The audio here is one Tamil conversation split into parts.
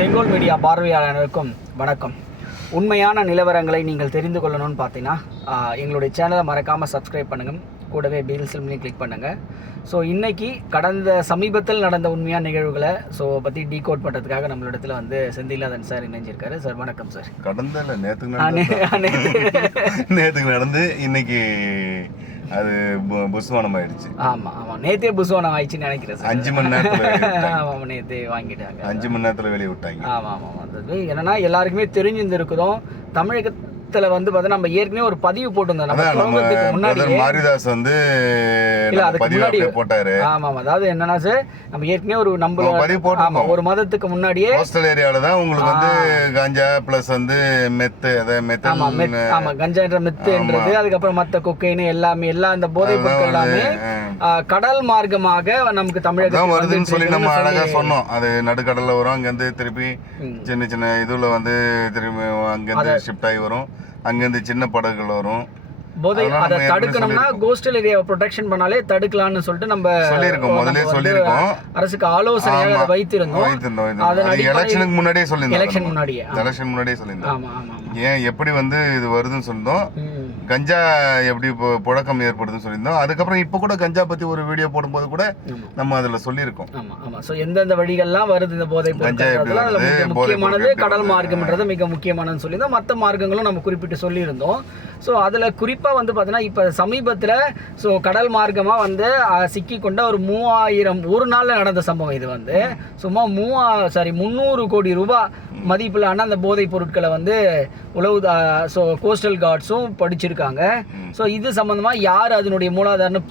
செங்கோல் மீடியா பார்வையாளர்களுக்கும் வணக்கம். உண்மையான நிலவரங்களை நீங்கள் தெரிந்து கொள்ளணும்னு பார்த்தீங்கன்னா எங்களுடைய சேனலை மறக்காமல் சப்ஸ்கிரைப் பண்ணுங்கள், கூடவே பெல் சிம்லையும் கிளிக் பண்ணுங்கள். ஸோ இன்றைக்கி சமீபத்தில் நடந்த உண்மையான நிகழ்வுகளை பற்றி டீகோட் பண்ணுறதுக்காக நம்மளிடத்தில் வந்து செந்திலாதன் சார் இணைஞ்சிருக்காரு. சார் வணக்கம் சார். நேற்றுக்கு நடந்து இன்னைக்கு அது புஸ்வானம் ஆயிடுச்சு. ஆமாம், நேற்றே புஸ்வானம் ஆயிடுச்சுன்னு நினைக்கிறேன் சார். 5 மணி நேரத்தில் ஆமாம், நேற்றே வாங்கிட்டாங்க. 5 மணி நேரத்தில் வெளியே விட்டாங்க. ஆமாம், அது என்னன்னா எல்லாருக்குமே தெரிஞ்சிருக்கிறோம். தமிழகத்தில் வந்து பார்த்தா நம்ம ஏற்கனவே ஒரு பதிவு போட்டிருந்தோம் முன்னாடி. மாரிதாஸ் வந்து பதிவு போட்டாரு. ஆமாம், அதாவது என்னன்னா சார், நம்ம ஏற்கனவே ஒரு பதிவு போட்டோம். ஒரு மாதத்துக்கு முன்னாடியே கோஸ்டல் ஏரியாவில் தான் உங்களுக்கு வந்து கஞ்சா பிளஸ் வந்து மெத்து, கஞ்சான்ற மெத்துன்றது, அதுக்கப்புறம் மற்ற கொக்கைன்னு எல்லாமே இந்த போதைப் பொருட்கள் எல்லாமே கடல் மார்க்கமாக நமக்கு தமிழகம் வருதுன்னு சொல்லி நம்ம அழகா சொன்னோம். அது நடுக்கடல்ல வரும், அங்கிருந்து திருப்பி சின்ன சின்ன இதுல வந்து திரும்பி அங்கிருந்து ஷிஃப்ட் ஆகி வரும், அங்கிருந்து சின்ன படகுகள் வரும். போதை அதை தடுக்கணும்னா கோஸ்டல் ஏரியாவை ப்ரொடெக்ஷன் பண்ணாலே தடுக்கலாம்னு சொல்லிட்டு நம்ம சொல்லியிருக்கோம், முதல்ல சொல்லியிருக்கோம். அரசுக்கு ஆலோசனையாக வைத்திருந்தோம். எலெக்ஷனுக்கு முன்னாடியே சொல்லியிருந்தோம். எலெக்ஷன் முன்னாடியே சொல்லியிருந்தோம். ஏன் எப்படி வந்து இது வருதுன்னு சொல்லியிருந்தோம். கஞ்சா எப்படி புழக்கம் ஏற்படுதுன்னு சொல்லியிருந்தோம். அதுக்கப்புறம் இப்போ கூட கஞ்சா பத்தி ஒரு வீடியோ போடும்போது கூட நம்ம அதுல சொல்லியிருக்கோம். எந்தெந்த வழிகள்லாம் வருது இந்த போதை முக்கியமானது கடல் மார்க்கம்ன்றது மிக முக்கியமானதுன்னு சொல்லியிருந்தோம். மற்ற மார்க்கங்களும் நம்ம குறிப்பிட்டு சொல்லியிருந்தோம். ஸோ அதில் குறிப்பாக வந்து பார்த்தீங்கன்னா இப்போ சமீபத்தில் கடல் மார்க்கமாக வந்து சிக்கி கொண்ட ஒரு 3000 ஒரு நாளில் நடந்த சம்பவம். இது வந்து சும்மா 300 கோடி ரூபாய் மதிப்பிலான அந்த போதைப் பொருட்களை வந்து கோஸ்டல் கார்ட்ஸும் படிச்சிருக்காங்க. ஸோ இது சம்பந்தமா யார் அதனுடைய மூலாதாரன்னு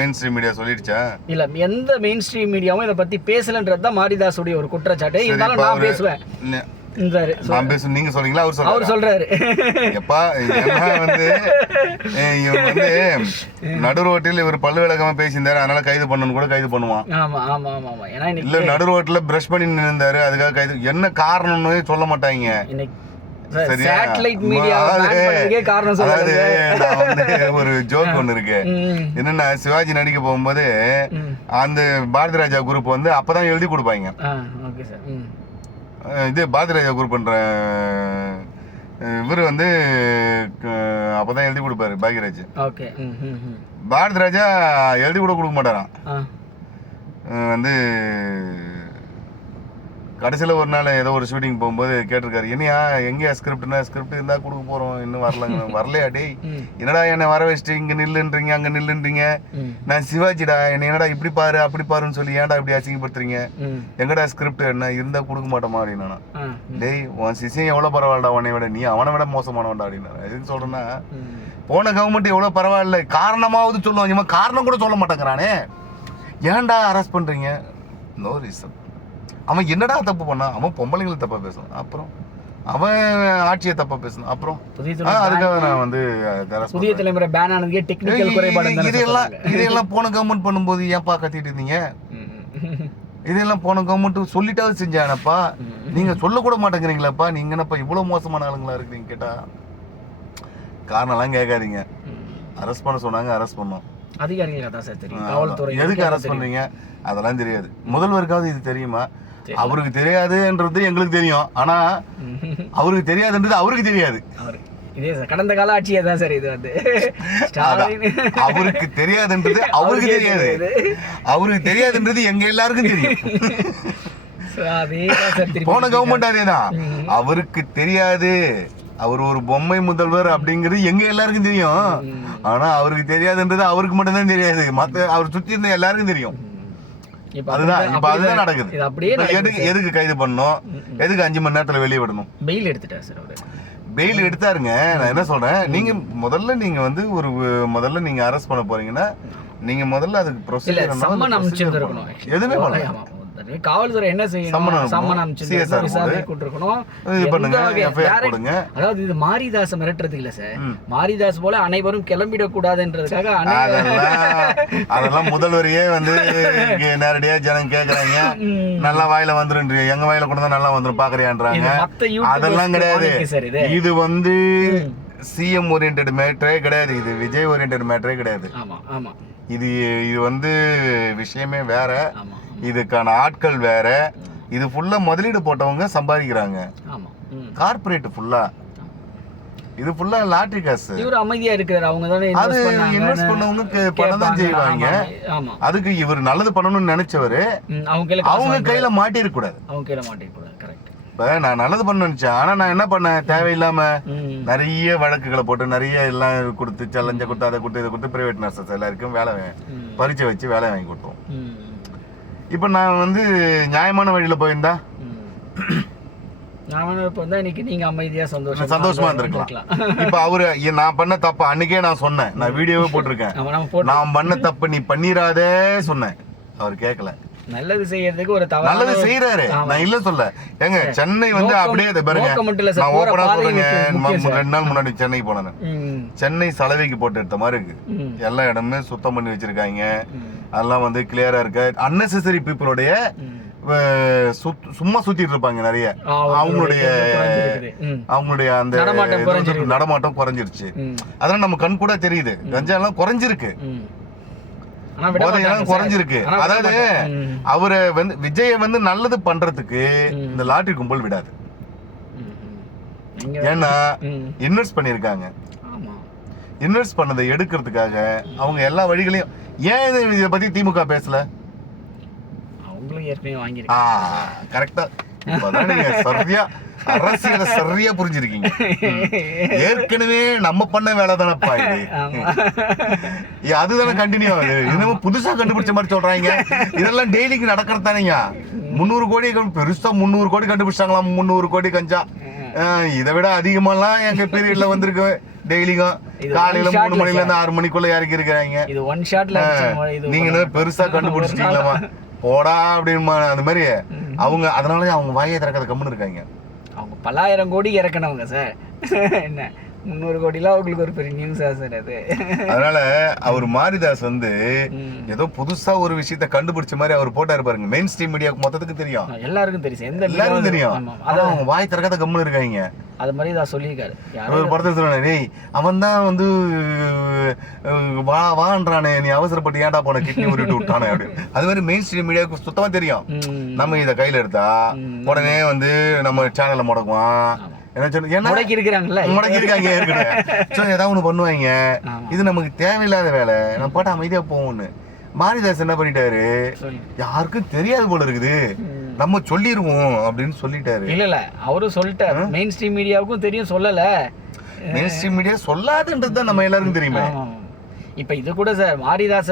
மெயின் ஸ்ட்ரீம் மீடியா சொல்லிடுச்சா? இல்ல, எந்த மெயின் ஸ்ட்ரீம் மீடியாவும் இதை பத்தி பேசலன்றது தான் மாரிதாஸுடைய ஒரு குற்றச்சாட்டு. இருந்தாலும் நான் பேசுவேன். நீங்க சொல்றீங்களா? அவர் சொல்றாரு. எப்பா வந்து இவன் வந்து நடு ரோட்டில் இவர் பல்லு விளக்கமா பேசியிருந்தாரு, அதனால கைது பண்ணணும் கூட கைது பண்ணுவான். இல்ல நடு ரோட்ல பிரஷ் பண்ணி நின்றாரு, அதுக்காக கைது. என்ன காரணம்னு சொல்ல மாட்டாங்க. ஒரு ஜோக் ஒண்ணு இருக்கு. என்னன்னா, சிவாஜி நடிக்க போகும்போது அந்த பாரதி ராஜா குரூப் வந்து அப்பதான் எழுதி கொடுப்பாங்க. இது பாரதி ராஜா குரூப் பண்ற இவர் வந்து அப்பதான் எழுதி கொடுப்பாரு பாக்யராஜ். பாரதி ராஜா எழுதி கூட கொடுக்க மாட்டாராம். வந்து கடைசியில் ஒரு நாள் ஏதோ ஒரு ஷூட்டிங் போகும்போது கேட்டிருக்காரு, என்னையா எங்கேயா ஸ்கிரிப்ட்னா, ஸ்கிரிப்ட் இருந்தா கொடுக்க போறோம், இன்னும் வரலையா டேய், என்னடா என்னை வர வச்சுட்டு இங்க நில்லுன்றீங்க அங்க நில்லுன்றீங்க, நான் சிவாஜிடா, என்னை என்னடா இப்படி பாரு அப்படி பாருன்னு சொல்லி ஏன்டா இப்படி அசிங்கப்படுத்துறீங்க, எங்கடா ஸ்கிரிப்ட் என்ன இருந்தா கொடுக்க மாட்டோமா அப்படின்னா, டேய் உன் சிசியம் எவ்வளவு பரவாயில்லடா உன்னை விட, நீ அவனை விட மோசமானவன்டா அப்படின்னா. எதுக்கு சொல்றேன்னா, போன கவர்மெண்ட் எவ்வளவு பரவாயில்ல, காரணமாவது சொல்லுவாங்க, இவன் காரணம் கூட சொல்ல மாட்டேங்கிறானே, ஏன்டா அரெஸ்ட் பண்றீங்க? No reason. அவன் என்னடா தப்பு பண்ணான்? அவன் பொம்பளைங்களை தப்பா பேசணும், அப்புறம் அவன் ஆட்சியை தப்பா பேசணும், அப்புறம் அதுக்காக நான் வந்து புதிய தலைமுறை பேன் ஆனதுக்கே டெக்னிக்கல் குறைபாடு. இதெல்லாம் போன கவர்மெண்ட் பண்ணும்போது ஏன்பா கத்திட்டு இருந்தீங்க? இதெல்லாம் போன கவர்மெண்ட் சொல்லிட்டாவது செஞ்சானப்பா, நீங்க சொல்ல கூட மாட்டேங்கிறீங்களாப்பா, நீங்க என்னப்பா இவ்வளவு மோசமான ஆளுங்களா இருக்கிறீங்க கேட்டா காரணம் எல்லாம் கேட்காதீங்க. அரெஸ்ட் பண்ண சொன்னாங்க, அரெஸ்ட் பண்ணோம். அதிகாரிகள் தான் சார் தெரியும். காவல்துறை எதுக்கு அரெஸ்ட் பண்றீங்க அதெல்லாம் தெரியாது. முதல்வருக்காவது இது தெரியுமா? அவருக்கு தெரியாதுன்றது எங்களுக்கு தெரியும், ஆனா அவருக்கு தெரியாதுன்றது அவருக்கு தெரியாது. இதே சார் கடந்த கால ஆட்சியே தான் சார் இது வந்து. அவருக்கு தெரியாதுன்றது அவருக்கு தெரியாது, அவருக்கு தெரியாதுன்றது எங்க எல்லாருக்கும் தெரியும். போன கவர்மெண்ட் அதேதான், அவருக்கு தெரியாது, அவர் ஒரு பொம்மை முதல்வர் அப்படிங்கிறது எங்க எல்லாருக்கும் தெரியும், ஆனா அவருக்கு தெரியாதுன்றது அவருக்கு மட்டும்தான் தெரியாது, மத்த அவர் சுத்தி இருந்த எல்லாருக்கும் தெரியும். அதுதான் நடக்குது. எதுக்கு கைது பண்ணணும், எதுக்கு 5 மணி நேரத்துல வெளியே விடணும்? பெயில் எடுத்துட்டாரு சார் அவரு. பெயில் எடுத்தாருங்க. நான் என்ன சொல்றேன், நீங்க வந்து முதல்ல நீங்க அரெஸ்ட் பண்ண போறீங்கன்னா நீங்க முதல்ல அதுக்கு ப்ரொசீஜர் எதுவுமே பண்ணலாம். காவல்துறை என்ன செய்யணும், அதாவது இது மாரிதாஸ் மிரட்டுறது இல்ல சார், மாரிதாஸ் போல அனைவரும் கிளம்பிடக் கூடாதுன்றதுக்காக அதெல்லாம் முதல்வரையே வந்து நேரடியா ஜனம் கேக்குறாங்க, நல்லா வாயில வந்துருன்றீங்க, எங்க வாயில கொண்டு நல்லா வந்துரும் பாக்குறியான்றாங்க. அதெல்லாம் கிடையாது. இது வந்து சிஎம் ஓரியன்ட் மேட்டரே கிடையாது, இது விஜய் ஓரியன்ட் மேட்டரே கிடையாது. ஆமா ஆமா, இது வந்து விஷயமே வேற, ஆமா இதுக்கான ஆட்கள் வேற. இது ஃபுல்லா முதலீடு போட்டவங்க சம்பாதிக்கிறாங்க. ஆமா, கார்ப்பரேட் ஃபுல்லா, இது ஃபுல்லா லாட்டரி காசு. இவர் அமைதியா இருக்கிறார், அவங்க தானே அது இன்வெஸ்ட் பண்ணவங்க பணம் தான் செய்வாங்க. ஆமா, அதுக்கு இவர் நல்லது பண்ணணும்னு நினைச்சவரு அவங்க கையில மாட்டிருக்க கூடாது, அவங்க கையில மாட்டிருக்க கூடாது. கரெக்ட். இப்ப நான் நல்லது பண்ண நினைச்சேன், ஆனா நான் என்ன பண்ணேன், தேவையில்லாம நிறைய வழக்குகளை போட்டு நிறைய எல்லாம் கொடுத்து சலஞ்ச கொடுத்து அதை கொடுத்து இதை கொடுத்து பிரைவேட் நர்சஸ் எல்லாருக்கும் வேலை பரிச்சை வச்சு வேலை வாங்கி கொடுத்தோம். இப்ப நான் வந்து நியாயமான வழியில போயிருந்தா இன்னைக்கு நீங்க அமைதியா சந்தோஷமா இருந்திருக்கலாம். இப்ப அவரு நான் பண்ண தப்பு அன்னைக்கே நான் சொன்னேன், நான் வீடியோவே போட்டிருக்கேன், நான் பண்ண தப்பு நீ பண்ணிராதே சொன்னேன். அவர் கேட்கல. நல்லது செய்யறதுக்கு ஒரு தவறு நல்லது செய்யறாரு, நான் இல்ல சொல்ல. ஏங்க சென்னை வந்து அப்படியே பாருங்க, நான் ஓப்பனா சொல்றேங்க, 2 நாள் முன்னாடி சென்னைக்கு போனேன். சென்னை சலவைக்கு போட்டு எடுத்த மாதிரி இருக்கு, எல்லா இடமே சுத்தம் பண்ணி வச்சிருக்காங்க, அதெல்லாம் வந்து கிளியரா இருக்கு. அன்னெசரி பீப்புளுடைய சும்மா சுத்திட்டு இருப்பாங்க நிறைய, அவங்களுடைய அந்த நடமாட்டம் குறைஞ்சிருச்சு. அதெல்லாம் நம்ம கண் கூட தெரியுது, கஞ்சா எல்லாம் குறைஞ்சிருக்கு, போதையெல்லாம் குறைஞ்சிருக்கு. அதாவது அவரை வந்து விஜய வந்து நல்லது பண்றதுக்கு இந்த லாட்டரி கும்பல் விடாது. ஏன்னா இன்வெஸ்ட் பண்ணிருக்காங்க, இன்வெஸ்ட் பண்ணதை எடுக்கிறதுக்காக அவங்க எல்லா வழிகளையும். ஏன் இதை பத்தி திமுக பேசல? கரெக்டா சரியா அரசியல சரியா புரிஞ்சிருக்கீங்க. ஏற்கனவே நம்ம பண்ண வேலை தானப்பா இது, அதுதானே கண்டினியூ ஆகுது. இன்னமும் புதுசா கண்டுபிடிச்ச மாதிரி சொல்றாங்க. இதெல்லாம் டெய்லிக்கு நடக்கிறது தானேங்க. 300 கோடி பெருசா 300 கோடி கண்டுபிடிச்சாங்களாம், 300 கோடி கஞ்சா. இதை விட அதிகமாலாம் எங்க பீரியட்ல வந்திருக்கு. டெய்லிக்கும் காலையில 3 மணில இருந்து 6 மணிக்குள்ள இறக்கி இருக்கிறாங்க. நீங்க பெருசா கண்டுபிடிச்சிட்டீங்களா போடா அப்படின்னு அந்த மாதிரி அவங்க, அதனால அவங்க வாயை திறக்காத கம்முன்னு இருக்காங்க. அவங்க பல்லாயிரம் கோடி இறக்கணவங்க சார், என்ன 300 கோடிலாம் அவங்களுக்கு ஒரு பெரிய நியூஸா சார் அது. அதனால அவர் மாரிதாஸ் வந்து ஏதோ புதுசா ஒரு விஷயத்த கண்டுபிடிச்ச மாதிரி அவர் போட்டாரு பாருங்க. மெயின் ஸ்ட்ரீம் மீடியாவுக்கு மொத்தத்துக்கு தெரியும், எல்லாருக்கும் தெரியும், எல்லாருக்கும் தெரியும். அதான் அவங்க வாய் திறக்காத கம்முன்னு இருக்காங்க. அது மாதிரி தான் சொல்லியிருக்காரு. ஒரு படத்தை சொன்னாரு, அவன் தான் வந்து வான்றானே, நீ அவசரப்பட்டு ஏன்டா போன கிட்னி உருட்டு விட்டானே அப்படின்னு. அது மாதிரி மெயின் ஸ்ட்ரீம் மீடியாவுக்கு சுத்தமா தெரியும். நம்ம இதை கையில எடுத்தா உடனே வந்து நம்ம சேனல்ல முடக்குவான், முடக்கி இருக்காங்க, ஏதாவது ஒண்ணு பண்ணுவாங்க. இது நமக்கு தேவையில்லாத வேலை, நம்ம பாட்டு அமைதியா போவோம்னு. மாரிதாஸ் என்ன பண்ணிட்டாரு, யாருக்கும் தெரியாது போல இருக்குது, நம்ம சொல்லிடுவோம் அப்படின்னு சொல்லிட்டாரு. இல்ல அவரும் சொல்லிட்டாரு, மெயின் ஸ்ட்ரீம் மீடியாவுக்கும் தெரியும், சொல்லல. மெயின் ஸ்ட்ரீம் மீடியா சொல்லாதுன்றது தான் நம்ம எல்லாருக்கும் தெரியுமே. இப்ப இது கூட சார் மாரிதாஸ்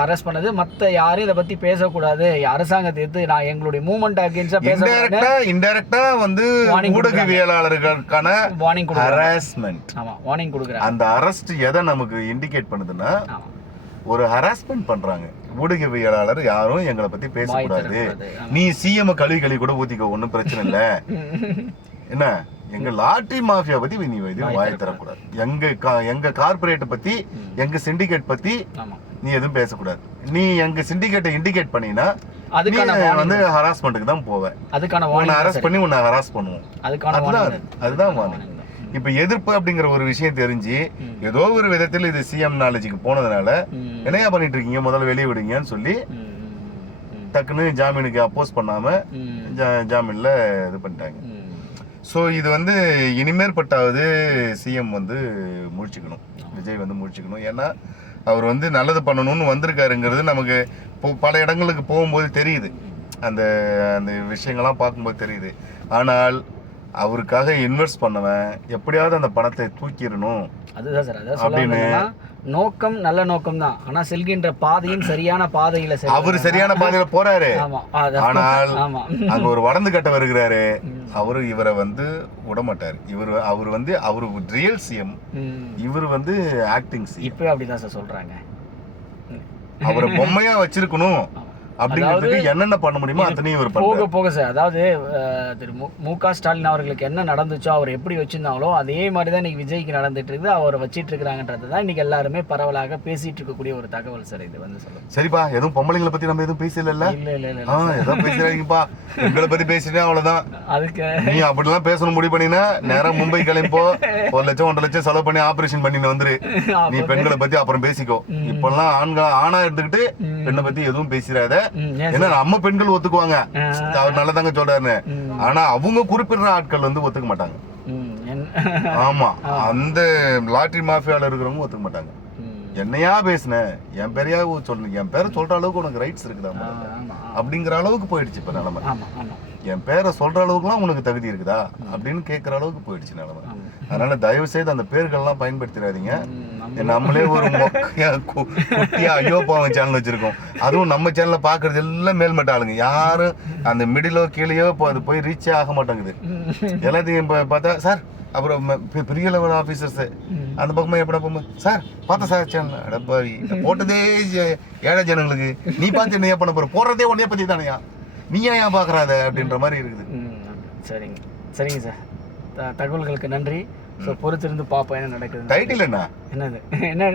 அரெஸ்ட் பண்ணது மத்த யாரும் இத பத்தி பேசக்கூடாது, அரசாங்கத்தை எதிர்த்து நான் எங்களுடைய மூவ்மெண்ட் அகைன்ஸ்டா பேசக்கூடாது, இன்டைரக்டா வந்து ஊடகவியலாளர்களுக்கான வார்னிங் ஹராஸ்மென்ட். ஆமா, வார்னிங் கொடுக்கறாங்க. அந்த அரெஸ்ட் எதை நமக்கு இண்டிகேட் பண்ணுதுன்னா, ஒரு ஹராஸ்மென்ட் பண்றாங்க. ஊடகவியலாளர் யாரும் எங்களை பத்தி பேசக்கூடாது, நீ சிஎம் கழுவி கூட ஊத்திக்க, ஒன்னும் பிரச்சனை இல்ல. என்ன எங்க லாட்டரி மாஃபியா பத்தி நீ வாய் தரக்கூடாது, எங்க கார்பரேட் பத்தி, எங்க சிண்டிகேட் பத்தி நீ எதுவும் பேசக்கூடாது. நீ எங்க சிண்டிகேட்டை இண்டிகேட் பண்ணினா வந்து ஹராஸ்மெண்ட்டுக்கு தான் போவேன், அதுக்கான உன்னை அரெஸ்ட் பண்ணி உன்னை ஹராஸ் பண்ணுவோம், அதுதான் வார்னிங். இப்ப எதிர்ப்பு அப்படிங்கிற ஒரு விஷயம் தெரிஞ்சு ஏதோ ஒரு விதத்தில் இது சிஎம் நாலேஜுக்கு போனதுனால என்னையா பண்ணிட்டு இருக்கீங்க, முதல்ல வெளியே விடுங்கன்னு சொல்லி டக்குன்னு ஜாமீனுக்கு அப்போஸ் பண்ணாம ஜாமீன்ல இது பண்ணிட்டாங்க. ஸோ இது வந்து இனிமேற்பட்டாவது சிஎம் வந்து முழிச்சுக்கணும், விஜய் வந்து முழிச்சுக்கணும். ஏன்னா அவர் வந்து நல்லது பண்ணணும்னு வந்திருக்காருங்கிறது நமக்கு பல இடங்களுக்கு போகும்போது தெரியுது, அந்த அந்த விஷயங்கள்லாம் பார்க்கும்போது தெரியுது. ஆனால் அவருக்காக இன்வெஸ்ட் பண்ணவன் எப்படியாவது அந்த பணத்தை தூக்கிடணும், அதுதான் சார். அதான் அப்படின்னு நோக்கம் நல்ல நோக்கம் தான், ஆனா செல்கின்ற பாதையும் சரியான பாதையில அவரு சரியான பாதையில போறாரு. ஆனால் அங்க ஒரு வடந்து கட்ட வருகிறாரு, அவரு இவரை வந்து விடமாட்டாரு. அவர் வந்து அவரு ரியல் சிஎம், இவர் வந்து ஆக்டிங் சிஎம். இப்ப அப்படிதான் சார் சொல்றாங்க, அவரை பொம்மையா வச்சிருக்கணும் அப்படிங்கிறதுக்கு என்னென்ன பண்ண முடியுமோ அத்தனையும் இவர் போக பண்றாரு. போக சார், அதாவது திரு மு.க. ஸ்டாலின் அவர்களுக்கு என்ன நடந்துச்சோ, அவர் எப்படி வச்சிருந்தாங்களோ அதே மாதிரி தான் இன்னைக்கு விஜய்க்கு நடந்துட்டு இருக்குது, அவரை வச்சிட்டு இருக்கிறாங்கன்றது தான் இன்னைக்கு எல்லாருமே பரவலாக பேசிட்டு இருக்கக்கூடிய ஒரு தகவல் சார். இது வந்து சொல்லுங்க. சரிப்பா, எதுவும் பொம்பளைங்களை பத்தி நம்ம எதுவும் பேசல. இல்ல இல்ல இல்ல ஏதோ பேசுறாங்கப்பா, பெண்களை பத்தி பேசிட்டே அவ்வளவுதான். அதுக்கு நீ அப்படிலாம் பேசணும் முடிவு பண்ணினா நேரா மும்பை கிளம்போ, 1 லட்சம் 1.5 லட்சம் செலவு பண்ணி ஆபரேஷன் பண்ணிட்டு வந்துரு. நீ பெண்களை பத்தி அப்புறம் பேசிக்கோ. இப்பெல்லாம் ஆணா எடுத்துக்கிட்டு பெண்ணை பத்தி எதுவும் பேசிடாத. ஏன்னா நம்ம பெண்கள் ஒத்துக்குவாங்க, அவர் நல்லதாங்க சொல்றாரு. ஆனா அவங்க குறிப்பிடுற ஆட்கள் வந்து ஒத்துக்க மாட்டாங்க. ஆமா, அந்த லாட்டரி மாஃபியால இருக்கிறவங்க ஒத்துக்க மாட்டாங்க. என்னையா பேசுன, என் பேரையா சொல்லணும், என் பேரை சொல்ற அளவுக்கு உனக்கு ரைட்ஸ் இருக்குதா அப்படிங்கிற அளவுக்கு போயிடுச்சு இப்ப நிலைமை. என் பேரை சொல்ற அளவுக்குலாம் உனக்கு தகுதி இருக்குதா அப்படின்னு கேட்கற அளவுக்கு போயிடுச்சு நிலைமை. அதனால தயவு செய்து அந்த பேர்கள்லாம் பயன்படுத்திடாதீங்க. நம்மளே ஒரு குட்டியா ஐயோ பாவம் சேனல் வச்சிருக்கோம். அதுவும் நம்ம சேனல்ல பாக்குறது எல்லாம் மேல்மட்ட ஆளுங்க, யாரும் அந்த மிடிலோ கீழேயோ அது போய் ரீச்சே ஆக மாட்டேங்குது. எல்லாத்தையும் பார்த்தா சார், அப்புறம் பெரிய லெவல் ஆஃபீஸர்ஸ் அந்த பக்கமா எப்படா போகும்போது சார் பார்த்தா சார் சேனல் அடப்பாவி போட்டதே ஏழை ஜனங்களுக்கு, நீ பார்த்து என்னையா பண்ண போற, போடுறதே உன்னைய பத்தி தானையா, நீ ஏன் பாக்குறாத அப்படின்ற மாதிரி இருக்குது. சரிங்க சரிங்க சார், தகவல்களுக்கு நன்றி. ஸோ பொறுத்திருந்து பார்ப்போம் என்ன நடக்குது. டைட்டில் என்ன, என்னது என்ன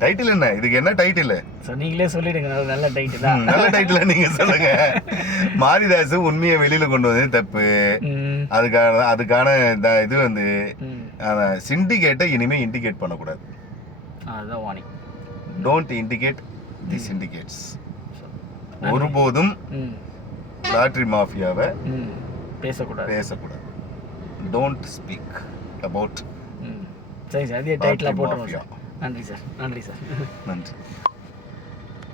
டைட்டில் என்ன, இதுக்கு என்ன டைட்டில் சார் நீங்களே சொல்லிடுங்க. நல்ல டைட்டில் தான், நல்ல டைட்டில் நீங்க சொல்லுங்க. மாரிதாஸ் உண்மையை வெளியில கொண்டு வந்து தப்பு, அதுக்கான இது வந்து சிண்டிகேட்டை இனிமே இண்டிகேட் பண்ணக்கூடாது. அதுதான் warning. Don't indicate the syndicates. ஒருபோதும் லாட்டரி மாஃபியாவை பேசக்கூடாது. Don't speak about. சரி சார், அதே டைட்டில் போட்டுருவோம். நன்றி சார், நன்றி சார், நன்றி.